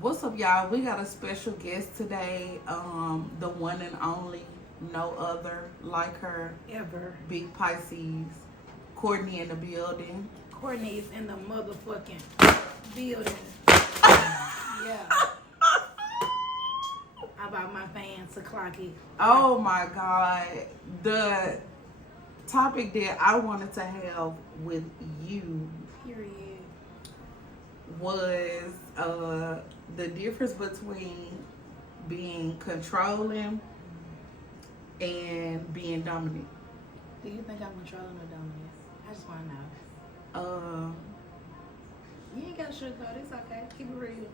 What's up, y'all? We got a special guest today. The one and only, no other like her, Ever. Big Pisces, Courtney in the building. Courtney's in the motherfucking building. Yeah. I bought my fans to clock it. Oh my God. The topic that I wanted to have with you Period. was the difference between being controlling and being dominant. Do you think I'm controlling or dominant? I just want to know. Uh, You ain't got to sugarcoat. It's okay. Keep it real.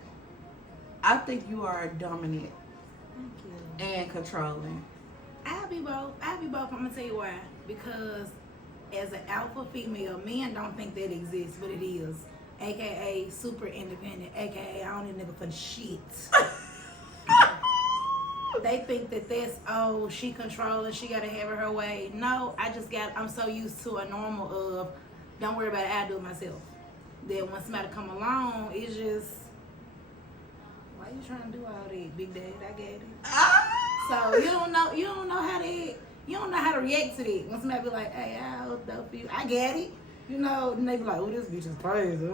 I think you are dominant Thank you. and controlling. I'll be both. I'm going to tell you why. Because as an alpha female, men don't think that exists, but it is. AKA super independent. AKA I don't need a nigga for shit. They think that that's, oh, she controlling, she got to have her way. No, I'm so used to a normal of, don't worry about it, I do it myself. Then when somebody come along, it's just, why you trying to do all that, big dad? I get it. So you don't know how to react to it. When somebody be like, hey, I'll dope you. I get it. You know, and they be like, oh, this bitch is crazy.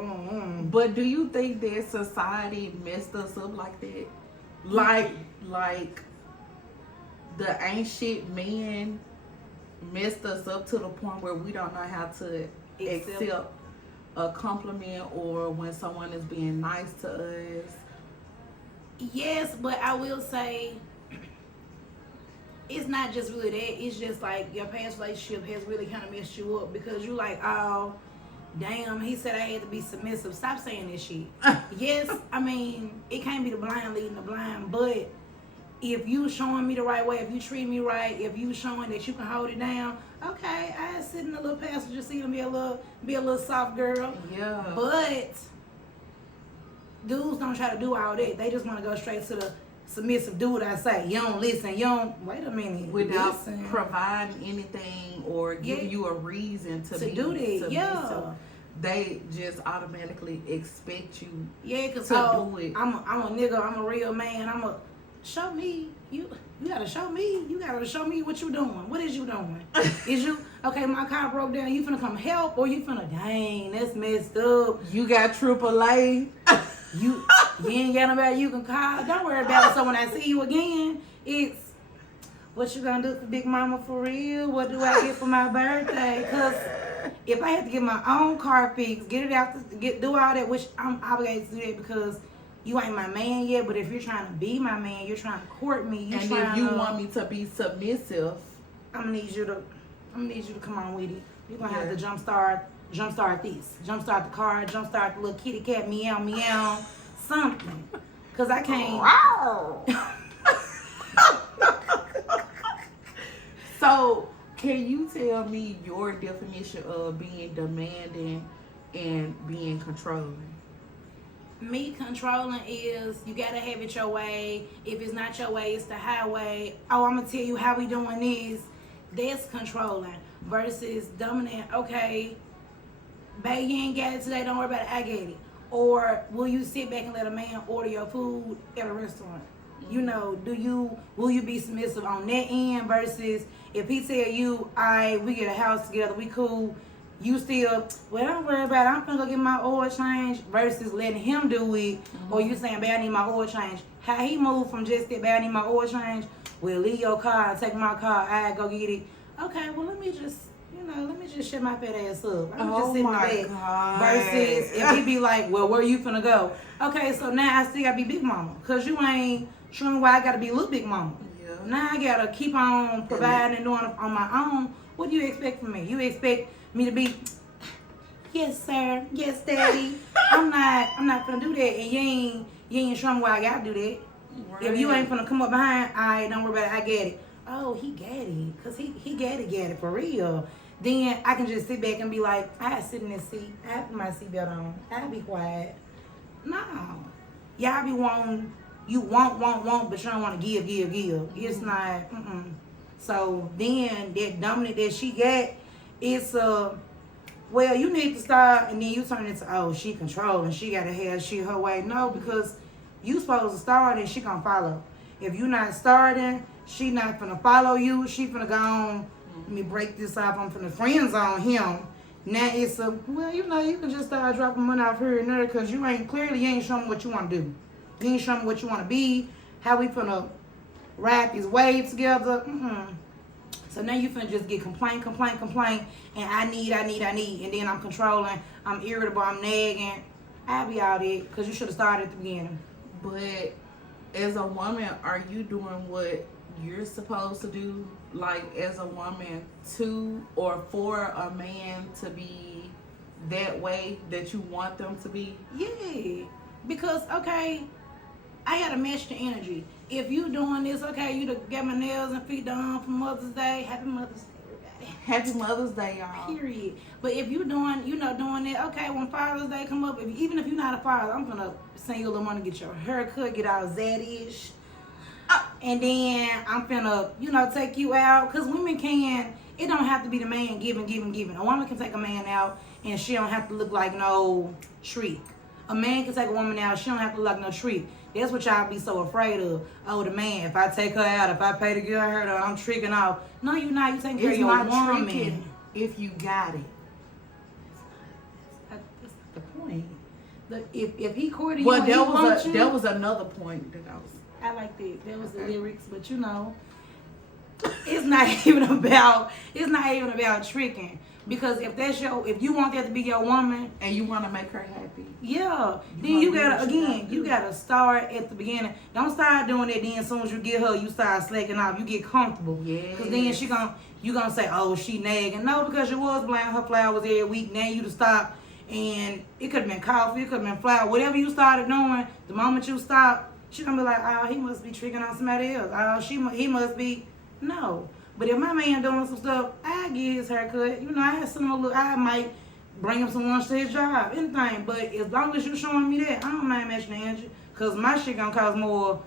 But do you think that society messed us up like that? Like the ancient men messed us up to the point where we don't know how to accept a compliment or when someone is being nice to us. Yes, but I will say it's not just really that. It's just like your past relationship has really kind of messed you up because you like, oh, damn, he said I had to be submissive. Stop saying this shit. Yes, I mean, it can't be the blind leading the blind, but if you showing me the right way, if you treat me right, if you showing that you can hold it down, okay, I sit in the little passenger seat and be a little soft girl. Yeah. But dudes don't try to do all that. They just want to go straight to the submissive, do what I say. You don't listen. You don't, wait a minute. Without listen. providing anything or giving you a reason to be do that. submissive. Yeah. They just automatically expect you Because to do it. I'm a nigga. I'm a real man. Show me. You gotta show me. You gotta show me what you doing. What is you doing? Is you okay? My car broke down. You finna come help, or you finna dang? That's messed up. You got AAA. You ain't got nobody you can call. Don't worry about it. So when I see you again, it's what you gonna do for Big Mama for real? What do I get for my birthday? Cause if I have to get my own car fixed, get it out, do all that, which I'm obligated to do that because you ain't my man yet. But if you're trying to be my man, you're trying to court me. And if you want me to be submissive, I'm gonna need you to come on with it. You're gonna have to jumpstart this. Jumpstart the car, jumpstart the little kitty cat meow meow something. Cause I can't. So can you tell me your definition of being demanding and being controlling? Me controlling is you gotta have it your way. If it's not your way, it's the highway. Oh, I'm gonna tell you how we doing this. That's controlling versus dominant. Okay, babe, you ain't got it today. Don't worry about it. I get it. Or will you sit back and let a man order your food at a restaurant? You know, will you be submissive on that end versus if he tell you, we get a house together, we cool, you still, well, don't worry about it, I'm gonna go get my oil change versus letting him do it, or you saying, babe, I need my oil change. How he moved from just that, babe, I need my oil change, well, leave your car, take my car, I go get it. Okay, well, let me just shut my fat ass up. I'm just sitting in the back. God. Versus if he be like, well, where you finna go? Okay, so now I still gotta be Big Mama. Cause you ain't showing me why I gotta be little Big Mama. Yeah. Now I gotta keep on providing and doing it on my own. What do you expect from me? You expect me to be, yes sir, yes daddy. I'm not gonna do that, and you ain't showing me why I gotta do that. Right. If you ain't gonna come up behind, don't worry about it, I get it. Oh, he got it, cause he got it for real. Then I can just sit back and be like, I sit in this seat, I put my seatbelt on, I be quiet. No, y'all be wanting, you want, but you don't want to give. It's not. So then that dominant that she got, it's well, you need to start, and then you turn it into, oh, she controlling, she gotta have shit her way. No, because You supposed to start and she gonna follow. If you not starting, she not finna follow you. She finna go on. Let me break this off. I'm finna friend zone him. Now it's a, well, you know, you can just start dropping money off here and there because you ain't showing what you want to do. You ain't showing what you want to be. How we finna ride these waves together. So now you finna just get complaint, and I need, and then I'm controlling, I'm irritable, I'm nagging. I'll be out there because you should have started at the beginning. But as a woman, are you doing what you're supposed to do? Like as a woman, to or for a man to be that way that you want them to be? Yeah, because okay, I gotta match the energy. If you doing this, okay, you done got my nails and feet done for Mother's Day. Happy Mother's Day, everybody. Happy Mother's Day, y'all. Period. But if you doing, doing it, okay, when Father's Day come up, even if you're not a father, I'm gonna send you a little money, get your haircut, get all zaddy-ish. And then I'm finna, take you out. Because women can, it don't have to be the man giving. A woman can take a man out and she don't have to look like no shriek. A man can take a woman out, she don't have to look like no shriek. That's what y'all be so afraid of. Oh, the man, if I take her out, if I pay to get her, I'm tricking off. No, you're not. You taking care of your woman. Tricking if you got it. That's not the point. If he courted well, you, there was another point that I like that. That was the lyrics, but it's not even about tricking. Because if you want that to be your woman and you want to make her happy, then you gotta start at the beginning. Don't start doing that. Then as soon as you get her, you start slacking off. You get comfortable. Yeah. Because then you gonna say, oh, she nagging. No, because you was buying her flowers every week. Now you to stop, and it could have been coffee, it could have been flour, whatever you started doing. The moment you stop, she gonna be like, oh, he must be tricking on somebody else. Oh, he must be. No. But if my man doing some stuff, I get his haircut. I might bring him some lunch to his job, anything. But as long as you showing me that, I don't mind matching the energy. Because my shit gonna cost more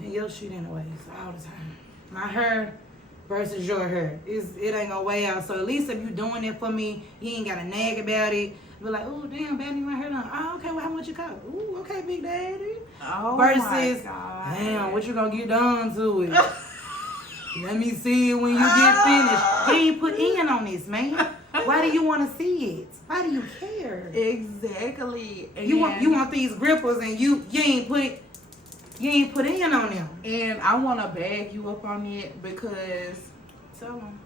than your shit anyways, all the time. My hair versus your hair. It ain't gonna weigh out. So at least if you doing it for me, you ain't gotta nag about it. Be like, oh, damn, Betty, my hair done. Oh, okay, well, how much it cost? Ooh, okay, Big Daddy. Oh, versus, my God. Damn, what you gonna get done to it? Let me see it when you get finished. You ain't put in on this, man. Why do you want to see it? Why do you care? Exactly. And you want these grippers and you ain't put in on them. And I want to bag you up on it because Tell them.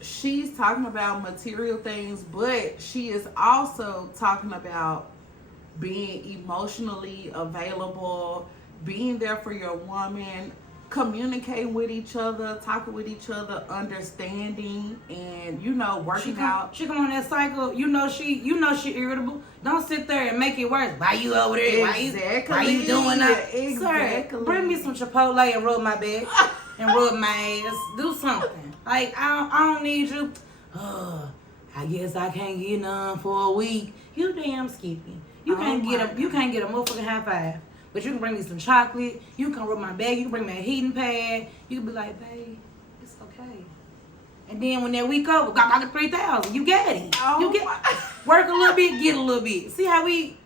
She's talking about material things, but she is also talking about being emotionally available, being there for your woman, communicating with each other, talking with each other, understanding, and working out. She come on that cycle. She irritable. Don't sit there and make it worse. Why you over there? Exactly. Why you doing that? Exactly. Sir, bring me some Chipotle and rub my back and rub my ass. Do something. Like I don't need you. I guess I can't get none for a week. You damn skippy. You can't get a motherfucking high five. But you can bring me some chocolate. You can rub my back. You can bring me a heating pad. You can be like, babe, it's okay. And then when that week over, got the 3,000. You get it. Work a little bit, get a little bit. See how we.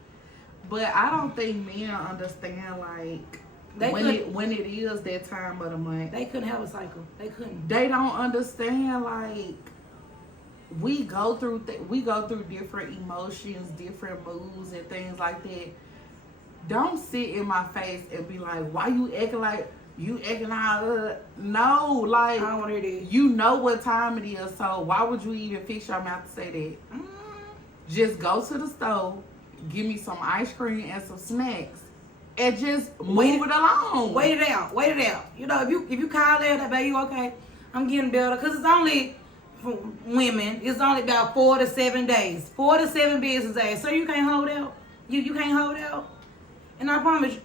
But I don't think men understand when it is that time of the month. They couldn't have a cycle. They couldn't. They don't understand we go through different emotions, different moods, and things like that. Don't sit in my face and be like, why you acting like you acting out? No, I don't want to hear that. You know what time it is, so why would you even fix your mouth to say that? Just go to the store, give me some ice cream and some snacks, and just move it along. Wait it out. If you call there, that baby, you okay? I'm getting better, because it's only for women. It's only about 4 to 7 days, 4 to 7 business days. So you can't hold out. You can't hold out. And I promise you,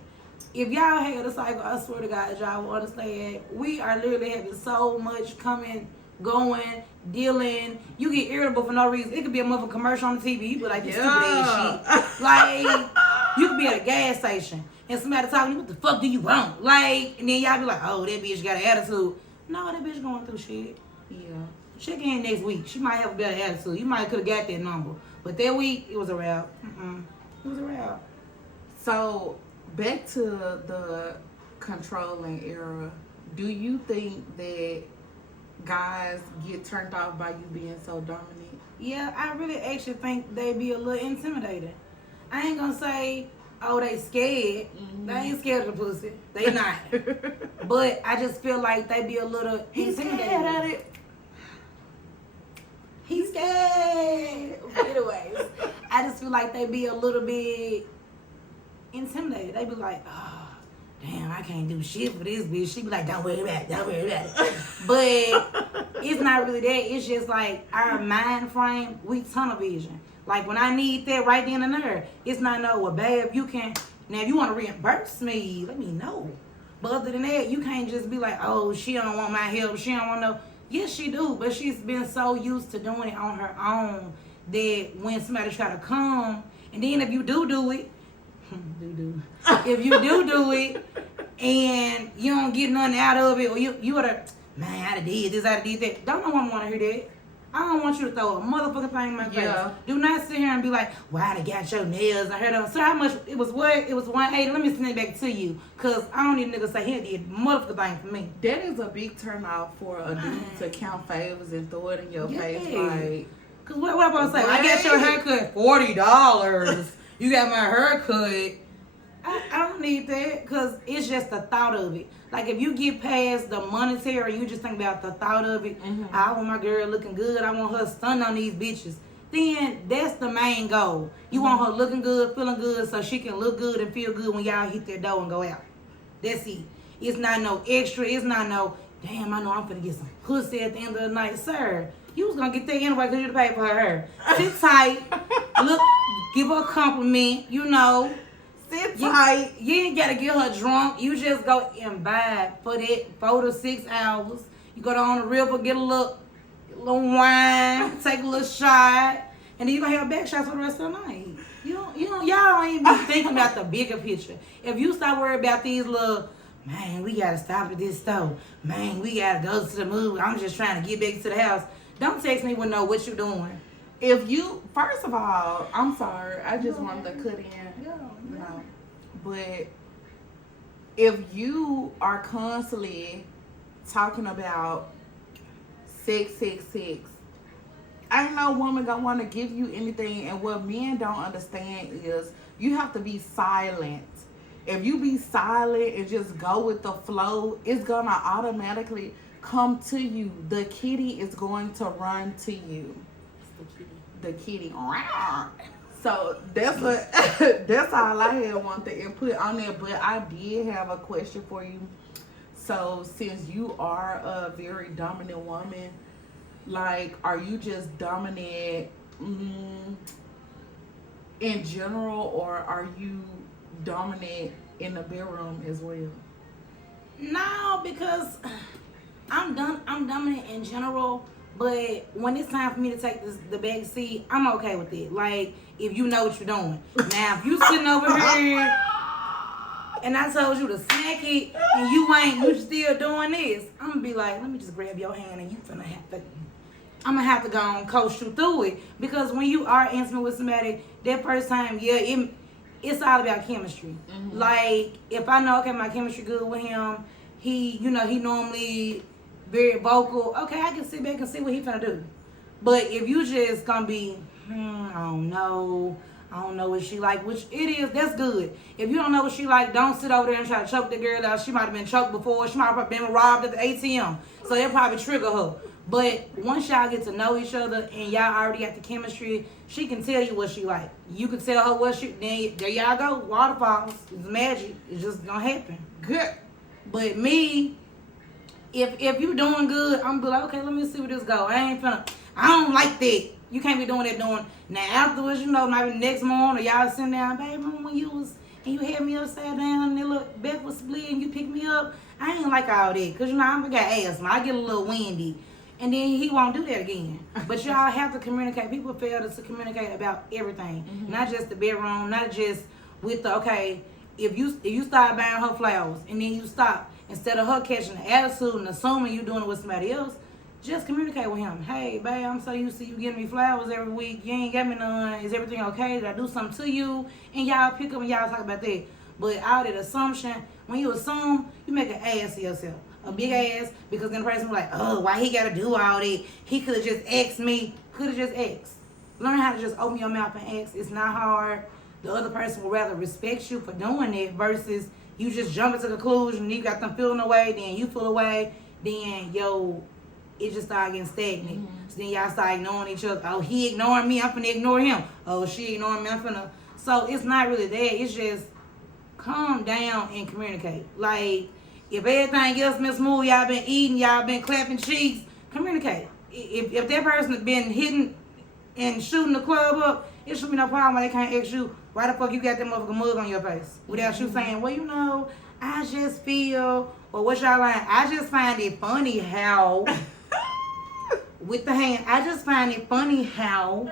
if y'all had a cycle, I swear to God, y'all will understand. We are literally having so much coming, going, dealing. You get irritable for no reason. It could be a motherfucking commercial on the TV. You be like, this stupid ass shit. Like, you could be at a gas station and somebody talking to you, what the fuck do you want? And then y'all be like, oh, that bitch got an attitude. No, that bitch going through shit. Yeah. Check in next week. She might have a better attitude. You might could have got that number. But that week, it was a wrap. It was a wrap. So back to the controlling era. Do you think that guys get turned off by you being so dominant? Yeah, I really actually think they be a little intimidated. I ain't gonna say, oh, they scared. They ain't scared of the pussy. They not. But I just feel like they be a little intimidated. At it. He's scared. Anyways, I just feel like they be a little bit intimidated. They be like, oh, damn, I can't do shit for this bitch. She be like, don't worry about it, don't worry about it. But it's not really that. It's just like our mind frame, we tunnel vision. Like when I need that right then and there, it's not no, well, babe, you can, now if you want to reimburse me, let me know. But other than that, you can't just be like, oh, she don't want my help, she don't want no. Yes, she do, but she's been so used to doing it on her own that when somebody try to come, and then if you do it, if you do it, and you don't get nothing out of it, or you are the, man, I did this, I did that. Don't no one want to hear that. I don't want you to throw a motherfucking thing in my face. Yeah. Do not sit here and be like, well, I done got your nails. I heard them. So how much? It was what? It was 180. Let me send it back to you. Because I don't need a nigga say he did motherfucking thing for me. That is a big turnoff for a dude to count favors and throw it in your face. Like, because what I'm going to say? I got your haircut $40. You got my haircut. I don't need that because it's just the thought of it. Like if you get past the monetary, you just think about the thought of it. I want my girl looking good. I want her stunned on these bitches. Then that's the main goal. You want her looking good, feeling good, so she can look good and feel good when y'all hit that door and go out. That's it. It's not no extra. It's not no, damn, I know I'm finna get some pussy at the end of the night. Sir, you was gonna get that anyway because you paid for her hair. Sit tight. Look, give her a compliment, you know. Sit tight. You ain't gotta get her drunk. You just go and vibe for that 4 to 6 hours. You go down the river, get a little wine, take a little shot, and then you gonna have back shots for the rest of the night. Y'all don't even be thinking about the bigger picture. If you start worrying about these little, man, we gotta stop at this store. Man, we gotta go to the movie. I'm just trying to get back to the house. Don't text me when know what you doing. If you, first of all, I'm sorry, I just wanted to cut in. No. But if you are constantly talking about sex, ain't no woman gonna want to give you anything. And what men don't understand is you have to be silent. If you be silent and just go with the flow, it's gonna automatically come to you. The kitty is going to run to you. The kitty. So that's all I had wanted to input on there. But I did have a question for you. So since you are a very dominant woman, like, are you just dominant in general, or are you dominant in the bedroom as well? No, because I'm dominant in general. But when it's time for me to take the back seat, I'm okay with it. Like, if you know what you're doing. Now, if you sitting over here and I told you to smack it and you still doing this, I'm going to be like, let me just grab your hand and I'm going to have to go and coach you through it. Because when you are intimate with somebody, that first time, it's all about chemistry. Like, if I know, okay, my chemistry good with him, he normally very vocal. Okay, I can sit back and see what he finna do. But if you just gonna be, I don't know what she like, which it is, that's good. If you don't know what she like, don't sit over there and try to choke the girl out. She might have been choked before. She might have been robbed at the ATM. So that probably trigger her. But once y'all get to know each other and y'all already got the chemistry, she can tell you what she like. You can tell her what she, then there y'all go, waterfalls. It's magic. It's just gonna happen. Good. But me, if you doing good, I'm be like, okay, let me see where this go. I don't like that. You can't be doing that now afterwards, maybe next morning, or y'all sitting down, babe, remember when you had me upside down and the little back was split and you picked me up? I ain't like all that, because I got asthma. I get a little windy. And then he won't do that again. But y'all have to communicate. People fail to communicate about everything. Not just the bedroom, not just with okay, if you start buying her flowers and then you stop, instead of her catching the attitude and assuming you doing it with somebody else, just communicate with him. Hey, babe, I'm so used to you getting me flowers every week. You ain't got me none. Is everything okay? Did I do something to you? And y'all pick up and y'all talk about that. But all that assumption, when you assume, you make an ass of yourself. A big ass, because then the person was like, oh, why he gotta do all that? He could have just asked me. Could have just asked. Learn how to just open your mouth and ask. It's not hard. The other person will rather respect you for doing it versus you just jumping to the conclusion. You got them feeling away, then you feel away, then it just started getting stagnant. So then y'all start ignoring each other. Oh, he ignoring me, I'm finna ignore him. Oh, she ignoring me, I'm finna. So it's not really that. It's just calm down and communicate. Like, if everything else been smooth, y'all been eating, y'all been clapping cheeks, communicate. If that person has been hitting and shooting the club up, it should be no problem why they can't ask you, why the fuck you got that motherfucking mug on your face? Without you saying, well, you know, I just feel, or what y'all like, I just find it funny how, with the hand, I just find it funny how.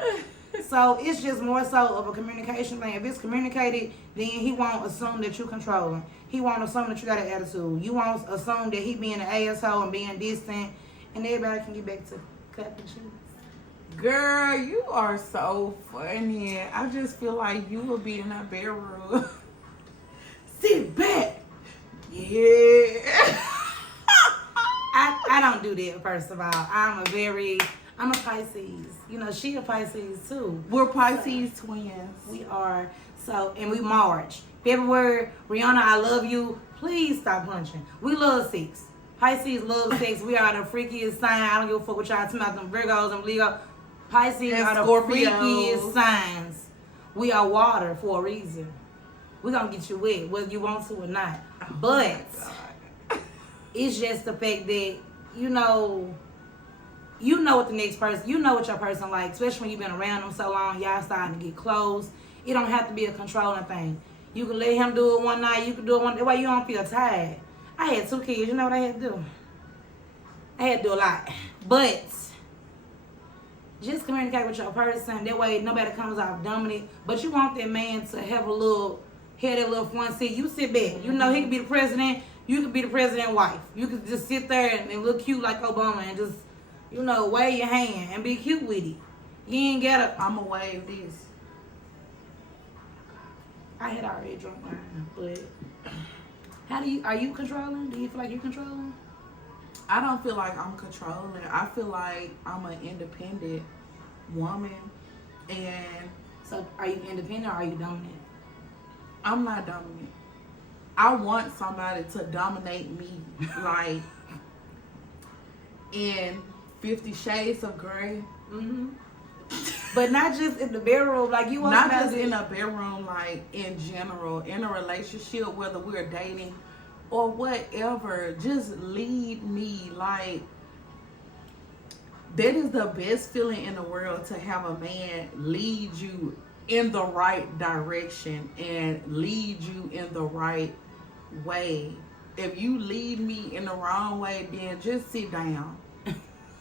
So it's just more so of a communication thing. If it's communicated, then he won't assume that you controlling. He won't assume that you got an attitude. You won't assume that he being an asshole and being distant, and everybody can get back to clapping cheeks. Girl, you are so funny. I just feel like you will be in that bedroom. Sit back. Yeah. I don't do that, first of all. I'm a Pisces. You know, she a Pisces too. We're Pisces twins. We are. So, and we March. February, Rihanna, I love you. Please stop punching. We love sex. Pisces love sex. We are the freakiest sign. I don't give a fuck what y'all talking about, them Virgos, them Leo. Pisces and are the Scorpios. freakiest signs. We are water for a reason. We're going to get you wet, whether you want to or not. But it's just the fact that, you know what the next person, you know what your person like, especially when you've been around them so long, y'all starting to get close. It don't have to be a controlling thing. You can let him do it one night, you can do it one day, you don't feel tired. I had 2 kids, you know what I had to do? I had to do a lot. But just communicate with your person. That way nobody comes off dominant. But you want that man to have that little front seat. You sit back. You know he could be the president. You could be the president's wife. You could just sit there and look cute like Obama and just, wave your hand and be cute with it. You ain't gotta. I'ma wave this. I had already drunk mine, but are you controlling? Do you feel like you're controlling? I don't feel like I'm controlling. I feel like I'm an independent woman. And so are you independent or are you dominant? I'm not dominant. I want somebody to dominate me. Like in 50 Shades of Grey. Mm-hmm. But not just in the bedroom, like you want not just in a bedroom, like in general, in a relationship, whether we're dating or whatever, just lead me. Like, that is the best feeling in the world, to have a man lead you in the right direction and lead you in the right way. If you lead me in the wrong way, then just sit down.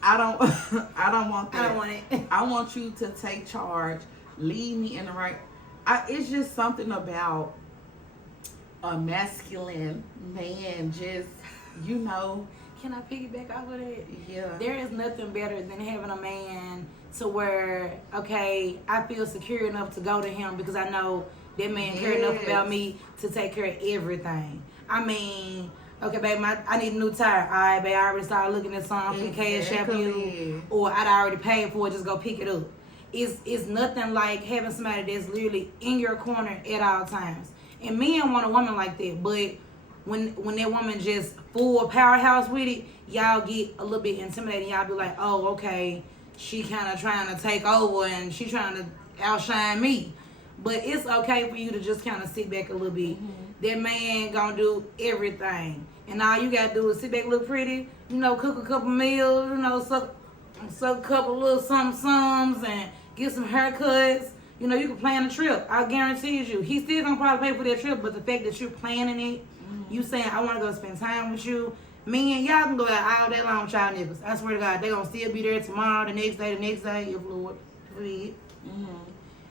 I don't want that. I don't want it. I want you to take charge, lead me in the right. It's just something about a masculine man, just, Can I piggyback off of that? Yeah. There is nothing better than having a man to where, okay, I feel secure enough to go to him because I know that man cares enough about me to take care of everything. I mean, okay, babe, I need a new tire. All right, babe, I already started looking at something, cash app you, or I'd already paid for it, just go pick it up. It's nothing like having somebody that's literally in your corner at all times. And men want a woman like that, but when that woman just full powerhouse with it, y'all get a little bit intimidated. Y'all be like, oh, okay, she kind of trying to take over and she trying to outshine me. But it's okay for you to just kind of sit back a little bit. Mm-hmm. That man gonna do everything. And all you gotta do is sit back, look pretty, cook a couple meals, suck a couple little sums and get some haircuts. You can plan a trip. I guarantee you. He's still gonna probably pay for that trip, but the fact that you're planning it, you saying, I wanna go spend time with you, me and y'all can go out all day long with y'all niggas. I swear to God, they gonna still be there tomorrow, the next day, if Lord forbid.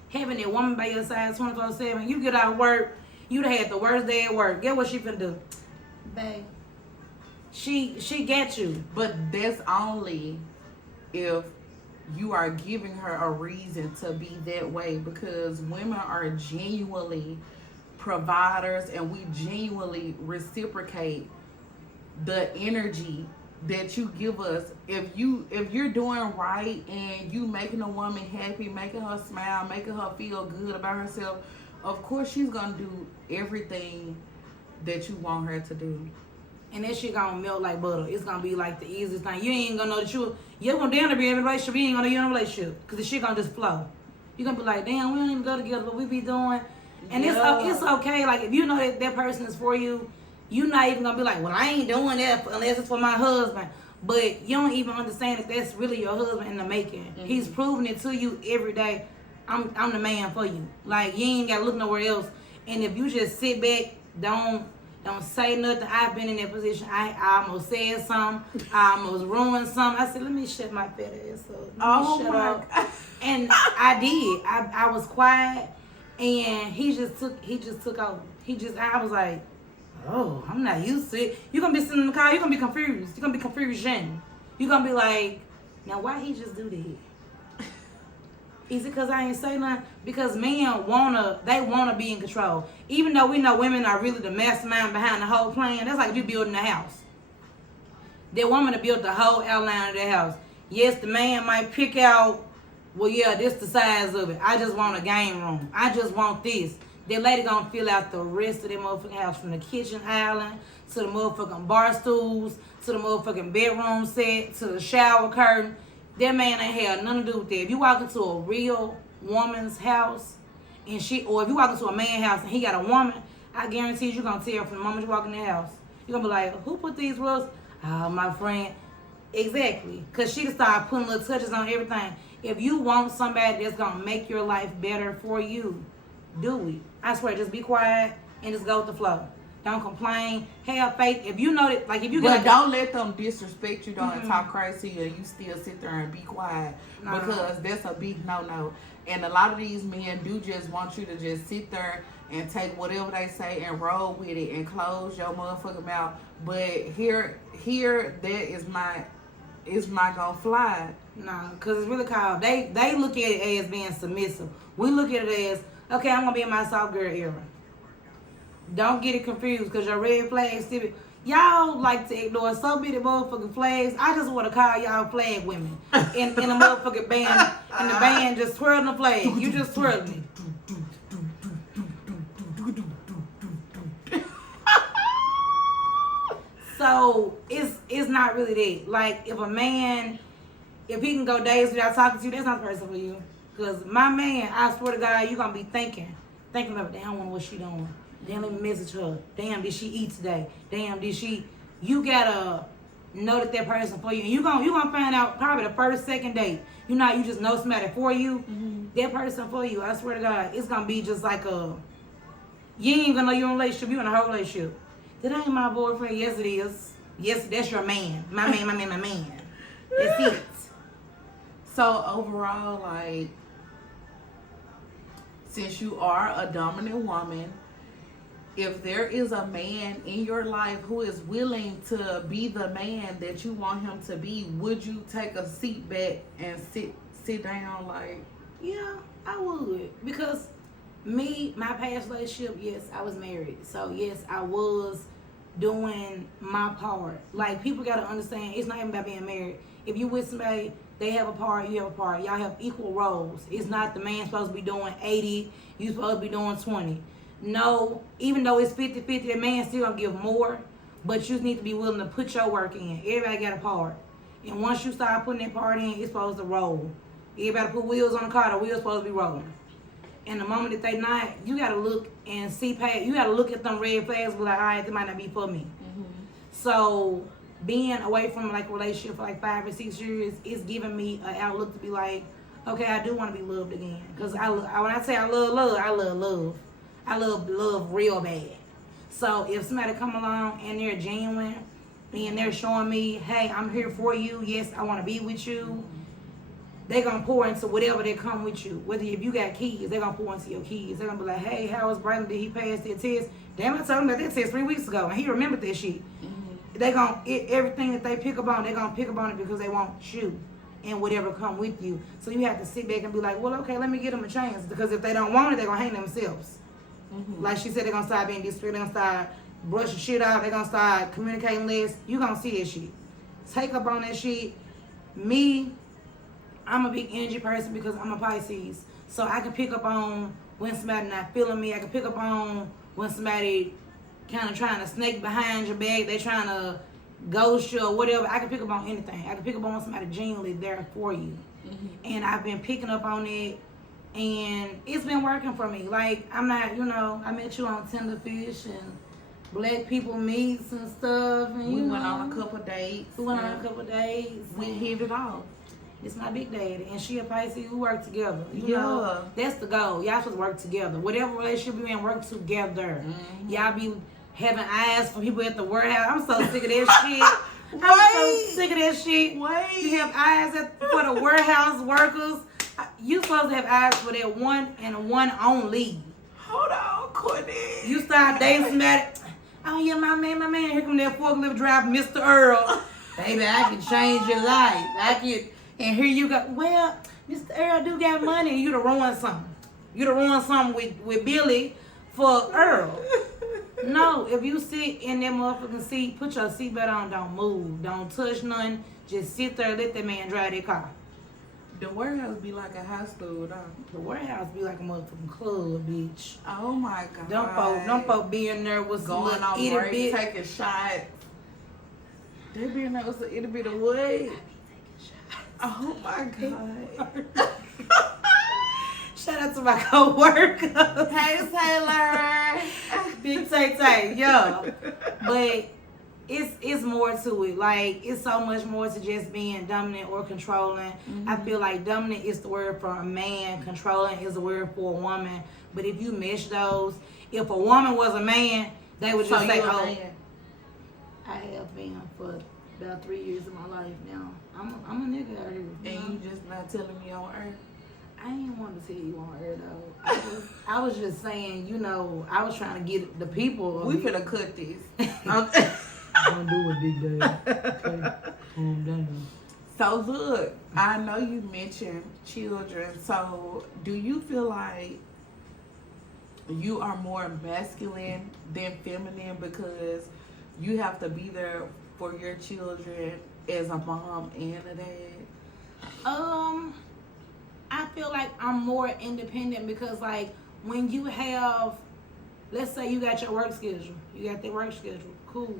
Having that woman by your side 24/7, you get out of work, you done had the worst day at work. Get what she finna do? Babe. She get you. But that's only if you are giving her a reason to be that way, because women are genuinely providers and we genuinely reciprocate the energy that you give us. If you're doing right and you making a woman happy, making her smile, making her feel good about herself, of course she's gonna do everything that you want her to do. And that shit gonna melt like butter. It's gonna be like the easiest thing. You ain't gonna know that you're gonna damn to be in a relationship. You ain't gonna know you're in a relationship. Cause the shit gonna just flow. You're gonna be like, damn, we don't even go together, but we be doing. And it's okay. Like if you know that person is for you, you're not even gonna be like, well, I ain't doing that unless it's for my husband. But you don't even understand that that's really your husband in the making. Mm-hmm. He's proving it to you every day. I'm the man for you. Like you ain't gotta look nowhere else. And if you just sit back, don't say nothing. I've been in that position. I almost said something. I almost ruined something. I said, let me shut my fat ass up. Shut up. God. And I did. I was quiet, and he just took over. I was like, oh, I'm not used to it. You're gonna be sitting in the car. You're gonna be confused. You're gonna be confusion. You're gonna be like, now why he just do that? Is it because I ain't say nothing? Because men wanna be in control. Even though we know women are really the mastermind behind the whole plan. That's like if you building a house. That woman to build the whole outline of the house. Yes, the man might pick out, well, yeah, this the size of it. I just want a game room. I just want this. That lady gonna fill out the rest of the motherfucking house, from the kitchen island to the motherfucking bar stools to the motherfucking bedroom set to the shower curtain. That man ain't had nothing to do with that. If you walk into a real woman's house or if you walk into a man's house and he got a woman, I guarantee you're gonna tell from the moment you walk in the house. You're gonna be like, who put these rules? Oh, my friend. Exactly. Cause she can start putting little touches on everything. If you want somebody that's gonna make your life better for you, do it. I swear, just be quiet and just go with the flow. Don't complain. Have faith. If you know that, like if you but don't let them disrespect you, and talk crazy, and you still sit there and be quiet, because that's a big no. And a lot of these men do just want you to just sit there and take whatever they say and roll with it and close your motherfucking mouth. But here, that is not gonna fly. No, because it's really called. They look at it as being submissive. We look at it as, okay, I'm gonna be in my soft girl era. Don't get it confused, because your red flags still be, y'all like to ignore so many motherfucking flags. I just want to call y'all flag women in a motherfucking band, and the band just twirling the flag. You just twirling it. So it's not really that. Like if a man, if he can go days without talking to you, that's not the person for you. Because my man, I swear to God, you gonna be thinking about, damn, I wonder what she doing. Damn, let me message her. Damn, did she eat today? Damn, did she? You gotta know that person for you, and you gonna find out probably the first, second date. You just know somebody for you. Mm-hmm. That person for you. I swear to God, it's gonna be just like you ain't gonna know you're in a relationship. You in a whole relationship. That ain't my boyfriend. Yes, it is. Yes, that's your man. My man. That's it. So overall, like, since you are a dominant woman, if there is a man in your life who is willing to be the man that you want him to be, would you take a seat back and sit down? Like, yeah, I would. Because my past relationship, yes, I was married. So yes, I was doing my part. Like, people gotta understand, it's not even about being married. If you with somebody, they have a part, you have a part. Y'all have equal roles. It's not the man supposed to be doing 80, you supposed to be doing 20. No, even though it's 50-50, the man still gonna give more, but you need to be willing to put your work in. Everybody got a part. And once you start putting that part in, it's supposed to roll. Everybody put wheels on the car, the wheels supposed to be rolling. And the moment that they not, you gotta look and see past, you gotta look at them red flags and be like, all right, this might not be for me. Mm-hmm. So being away from like a relationship for like 5 or 6 years, it's giving me an outlook to be like, okay, I do want to be loved again. Because when I say I love love, I love love. I love love real bad. So if somebody come along and they're genuine and they're showing me, hey, I'm here for you. Yes, I want to be with you. They're going to pour into whatever they come with you. Whether if you got kids, they're going to pour into your kids. They're going to be like, hey, how was Brandon? Did he pass that test? Damn, I told him about that test 3 weeks ago, and he remembered that shit. Mm-hmm. They going to, everything that they pick up on, they're going to pick up on it because they want you and whatever come with you. So you have to sit back and be like, well, okay, let me give them a chance. Because if they don't want it, they're going to hang themselves. Like she said, they're gonna start being disrespectful. They're gonna start brushing shit out. They're gonna start communicating less. You gonna see that shit. Take up on that shit. Me, I'm a big energy person because I'm a Pisces. So I can pick up on when somebody not feeling me. I can pick up on when somebody kind of trying to snake behind your back. They trying to ghost you or whatever. I can pick up on anything. I can pick up on when somebody genuinely there for you. And I've been picking up on it. And it's been working for me. Like, I'm not, I met you on Tenderfish and Black People Meets and stuff. And we went on a couple dates. We hit it off. It's my big daddy, and she a Pisces. We work together. You know, that's the goal. Y'all should work together. Whatever relationship you in, work together. Y'all be having eyes for people at the warehouse. I'm so sick of that shit. I'm so sick of that shit. You have eyes for the warehouse workers. You supposed to have eyes for that one and one only. Hold on, Courtney. You start dating somebody. Oh yeah, my man. Here come that forklift driver, Mr. Earl. Baby, I can change your life. And here you go. Well, Mr. Earl do got money. You done ruined something. You done ruined something with Billy for Earl. No, if you sit in that motherfucking seat, put your seatbelt on. Don't move. Don't touch nothing. Just sit there. Let that man drive that car. The warehouse be like a hospital, though. The warehouse be like a motherfucking club, bitch. Oh my God. Them folk be in there with some going on break, taking shots. They be in there with some itty bitty what? Oh my God. Shout out to my co-worker. Hey Taylor. Big Tay, yeah. But it's more to it. Like, it's so much more to just being dominant or controlling. I feel like dominant is the word for a man, controlling is the word for a woman. But if you mesh those, if a woman was a man, they would just say, oh, man. I have been for about 3 years of my life now. I'm a nigga out here. And you just not telling me on earth? I ain't want to tell you on air though. I was just saying, I was trying to get the people. We finna cut this. Don't do it, big daddy. Okay, calm down. So look, I know you mentioned children. So do you feel like you are more masculine than feminine because you have to be there for your children as a mom and a dad? I feel like I'm more independent because, like, when you have, let's say you got your work schedule. You got their work schedule. Cool.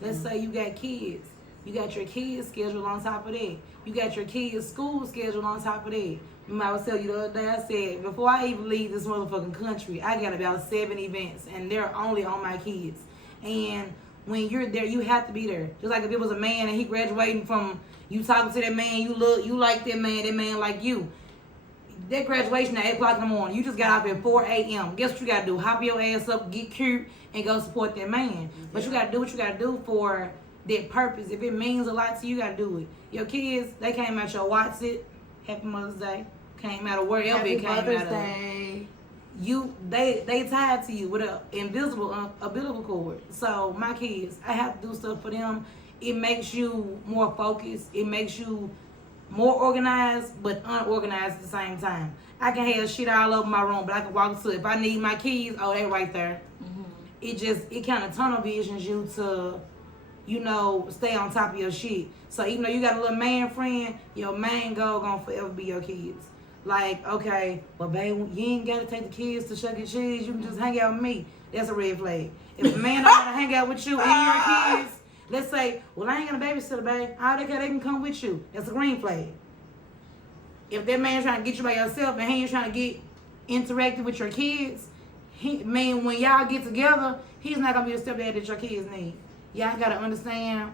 Let's say you got kids. You got your kids' schedule on top of that. You got your kids' school schedule on top of that. Remember I was telling you the other day, I said, before I even leave this motherfucking country, I got about 7 events, and they're only on my kids. And when you're there, you have to be there. Just like if it was a man and he graduating from, you talking to that man, you like that man like you. That graduation at 8 o'clock in the morning, you just got up at 4 a.m. Guess what you got to do? Hop your ass up, get cute, and go support that man. But you got to do what you got to do for that purpose. If it means a lot to you, you got to do it. Your kids, they came out your Watts It, Happy Mother's Day, came out of wherever it came out of. Day. They tied to you with an invisible umbilical cord. So my kids, I have to do stuff for them. It makes you more focused. It makes you more organized, but unorganized at the same time. I can have shit all over my room, but I can walk to, if I need my keys, oh, they right there. It kind of tunnel visions you to, stay on top of your shit. So even though you got a little man friend, your main goal gonna forever be your kids. Like, okay, well, babe, you ain't gotta take the kids to Chuck E. Cheese. You can just hang out with me. That's a red flag. If a man don't wanna hang out with you and your kids, let's say, well, I ain't gonna babysit, babe. All they can come with you. That's a green flag. If that man's trying to get you by yourself and he ain't trying to get interactive with your kids, when y'all get together, he's not gonna be a stepdad that your kids need. Y'all gotta understand,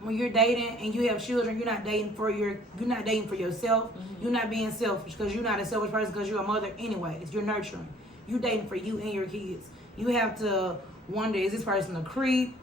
when you're dating and you have children, you're not dating for yourself. You're not being selfish because you're not a selfish person because you're a mother anyways. You're nurturing. You're dating for you and your kids. You have to wonder, is this person a creep?